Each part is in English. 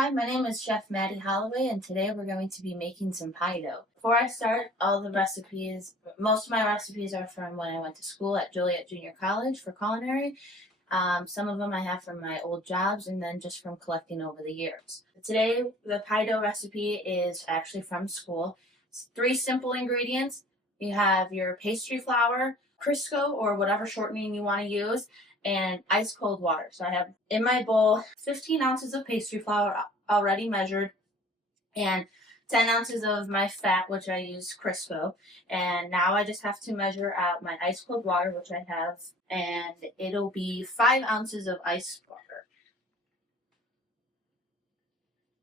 Hi, my name is Chef Maddy Holloway, and today we're going to be making some pie dough. Before I start, most of my recipes are from when I went to school at Joliet Junior College for culinary. Some of them I have from my old jobs and then just from collecting over the years. Today, the pie dough recipe is actually from school. It's 3 simple ingredients. You have your pastry flour, Crisco, or whatever shortening you want to use, and ice cold water. So I have in my bowl 15 ounces of pastry flour already measured and 10 ounces of my fat, which I use Crisco. And now I just have to measure out my ice cold water, which I have, and it'll be 5 ounces of ice water.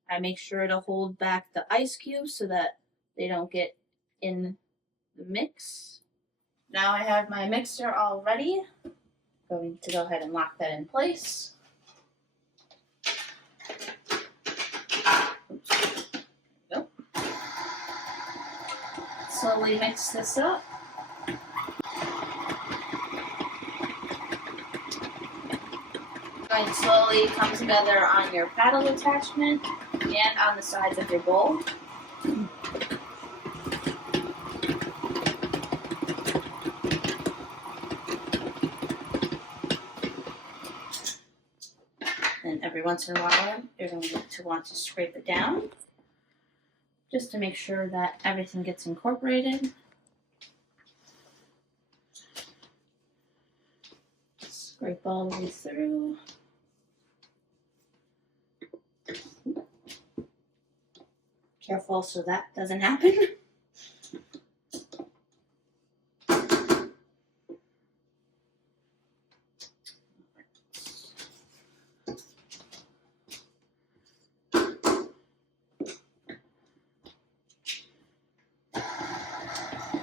I make sure to hold back the ice cubes so that they don't get in the mix. Now I have my mixer all ready. Going to go ahead and lock that in place. Go. Slowly mix this up. Going to slowly come together on your paddle attachment and on the sides of your bowl. And every once in a while, you're going to want to scrape it down just to make sure that everything gets incorporated. Scrape all the way through. Careful so that doesn't happen.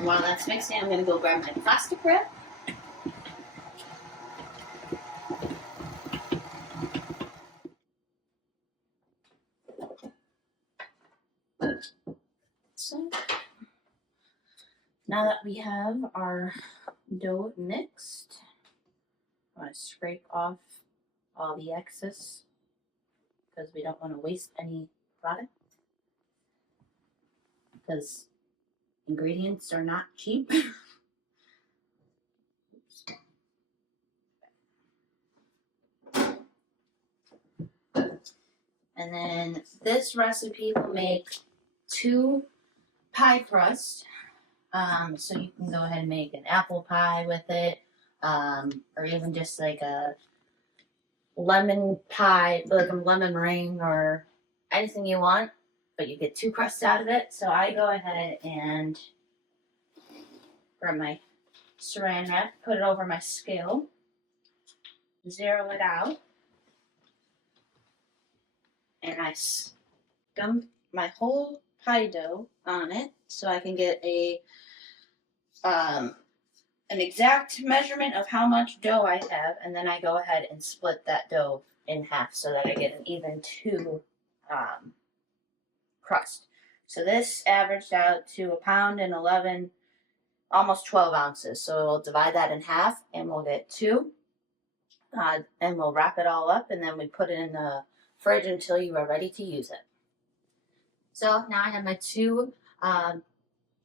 While that's mixing, I'm going to go grab my plastic wrap. So, now that we have our dough mixed, I want to scrape off all the excess because we don't want to waste any product, because ingredients are not cheap. And then this recipe will make 2 pie crusts. So you can go ahead and make an apple pie with it, or even just like a lemon pie, like a lemon meringue or anything you want, but you get 2 crusts out of it. So I go ahead and grab my saran wrap, put it over my scale, zero it out, and I dump my whole pie dough on it so I can get an exact measurement of how much dough I have, and then I go ahead and split that dough in half so that I get an even 2 crust. So this averaged out to 1 pound and 11, almost 12 ounces. So we'll divide that in half and we'll get 2. And we'll wrap it all up and then we put it in the fridge until you are ready to use it. So now I have my 2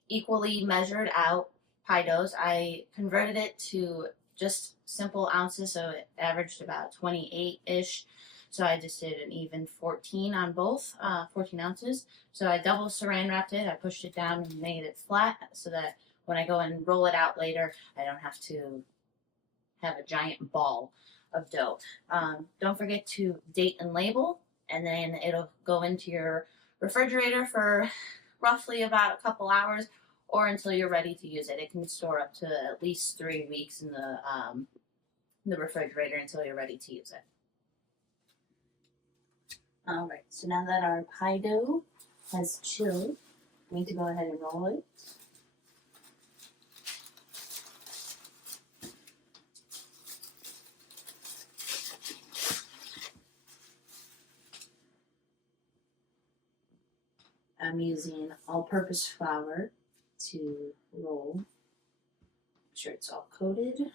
equally measured out pie doughs. I converted it to just simple ounces, so it averaged about 28-ish. So I just did an even 14 on both, 14 ounces. So I double saran wrapped it. I pushed it down and made it flat so that when I go and roll it out later, I don't have to have a giant ball of dough. Don't forget to date and label, and then it'll go into your refrigerator for roughly about a couple hours or until you're ready to use it. It can store up to at least 3 weeks in the refrigerator until you're ready to use it. All right, so now that our pie dough has chilled, we need to go ahead and roll it. I'm using all-purpose flour to roll. Make sure it's all coated.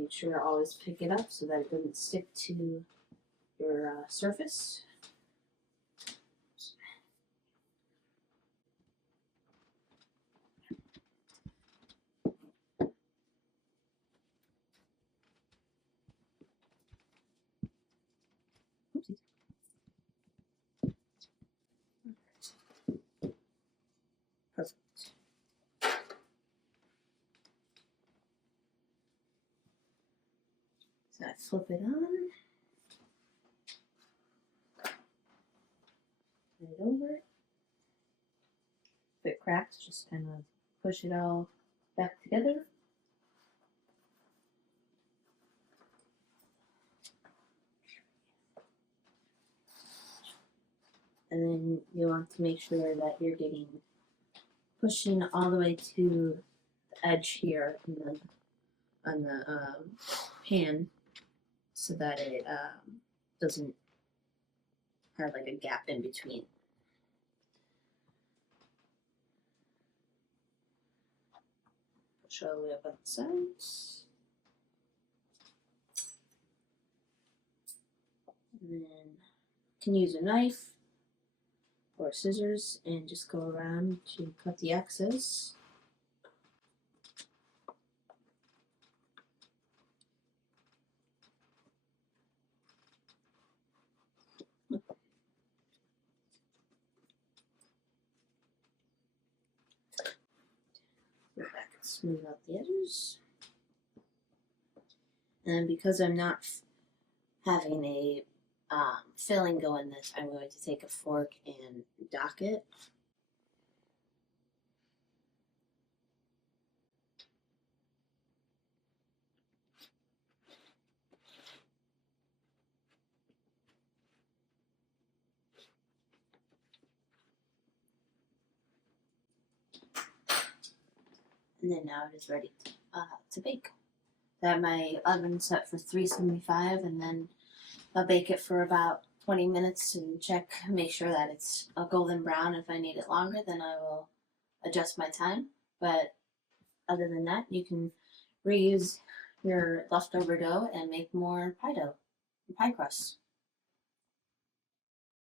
make sure to always pick it up so that it doesn't stick to your surface. Perfect. So I flip it on, turn it over. If it cracks, just kind of push it all back together. And then you want to make sure that you're pushing all the way to the edge here on the pan, so that it doesn't have like a gap in between. Push all the way up on the sides. And then you can use a knife or scissors and just go around to cut the excess. Go back and smooth out the edges. And because I'm not having a filling go in this, I'm going to take a fork and dock it. And then now it is ready to bake. I have my oven set for 375, and then I'll bake it for about 20 minutes and make sure that it's a golden brown. If I need it longer, then I will adjust my time. But other than that, you can reuse your leftover dough and make more pie crust.